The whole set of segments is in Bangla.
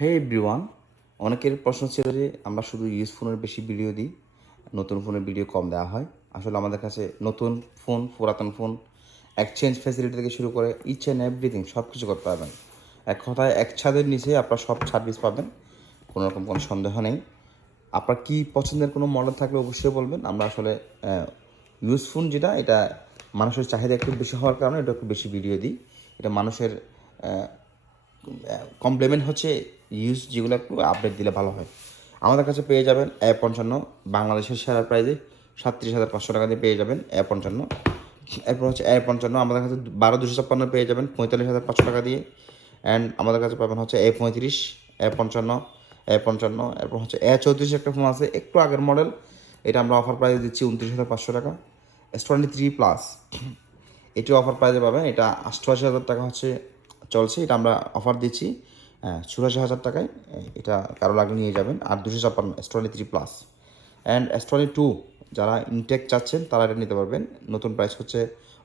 হে এভরিওয়ান, অনেকের প্রশ্ন ছিল যে আমরা শুধু ইউজ ফোনের বেশি ভিডিও দিই, নতুন ফোনের ভিডিও কম দেওয়া হয়। আসলে আমাদের কাছে নতুন ফোন, পুরাতন ফোন, এক্সচেঞ্জ ফ্যাসিলিটি থেকে শুরু করে ইচ অ্যান্ড এভরিথিং সব কিছু করতে পারবেন। এক কথায় এক ছাদের নিচে আপনার সব সার্ভিস পাবেন, কোনো রকম কোনো সন্দেহ নেই। আপনার কি পছন্দের কোনো মডেল থাকলে অবশ্যই বলবেন। আমরা আসলে ইউজ ফোন যেটা, এটা মানুষের চাহিদা একটু বেশি হওয়ার কারণে এটা একটু বেশি ভিডিও দিই। এটা মানুষের কমপ্লিমেন্ট হচ্ছে ইউজ, যেগুলো একটু আপডেট দিলে ভালো হয়। আমাদের কাছে পেয়ে যাবেন A55 বাংলাদেশের সেরা প্রাইজে 37,500 টাকা দিয়ে পেয়ে যাবেন A55। এরপর হচ্ছে A55 আমাদের কাছে 12,256 পেয়ে যাবেন 45,500 টাকা দিয়ে। অ্যান্ড আমাদের কাছে পাবেন হচ্ছে A35, A55, এরপর হচ্ছে A34 একটা ফোন আছে, একটু আগের মডেল। এটা আমরা অফার প্রাইজে দিচ্ছি 29,500 টাকা। S23 প্লাস এটিও অফার প্রাইজে পাবেন। এটা 88,000 টাকা হচ্ছে চলছে, এটা আমরা অফার দিচ্ছি 84,000 টাকায়। এটা কারো লাগলে নিয়ে যাবেন। আর 256 S23 প্লাস অ্যান্ড S22 যারা ইনটেক চাচ্ছেন তারা এটা নিতে পারবেন। নতুন প্রাইস হচ্ছে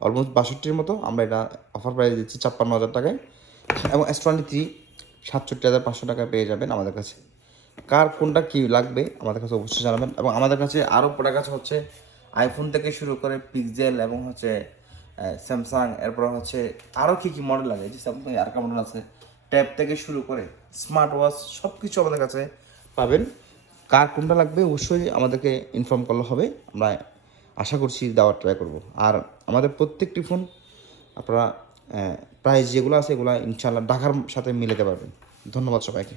অলমোস্ট 62 মতো। আমরা এটা অফার প্রাইস দিচ্ছি 56,000 টাকায়। এবং S23 67,500 টাকায় পেয়ে যাবেন আমাদের কাছে। কার কোনটা কী লাগবে আমাদের কাছে অবশ্যই জানাবেন। এবং আমাদের কাছে আরও প্রোডাক্ট আছে হচ্ছে আইফোন থেকে শুরু করে পিক্সেল এবং হচ্ছে স্যামসাং, এরপর হচ্ছে আরও কী কী মডেল লাগে, যে স্যামসাং আর একটা মডেল আছে, ট্যাব থেকে শুরু করে স্মার্ট ওয়াচ সব কিছু আমাদের কাছে পাবেন। কার কোনটা লাগবে অবশ্যই আমাদেরকে ইনফর্ম করলে হবে, আমরা আশা করছি দেওয়ার ট্রাই করব। আর আমাদের প্রত্যেকটি ফোন আপনারা প্রাইস যেগুলো আছে এগুলো ইনশাআল্লাহ ঢাকার সাথে মিলাতে পারবেন। ধন্যবাদ সবাইকে।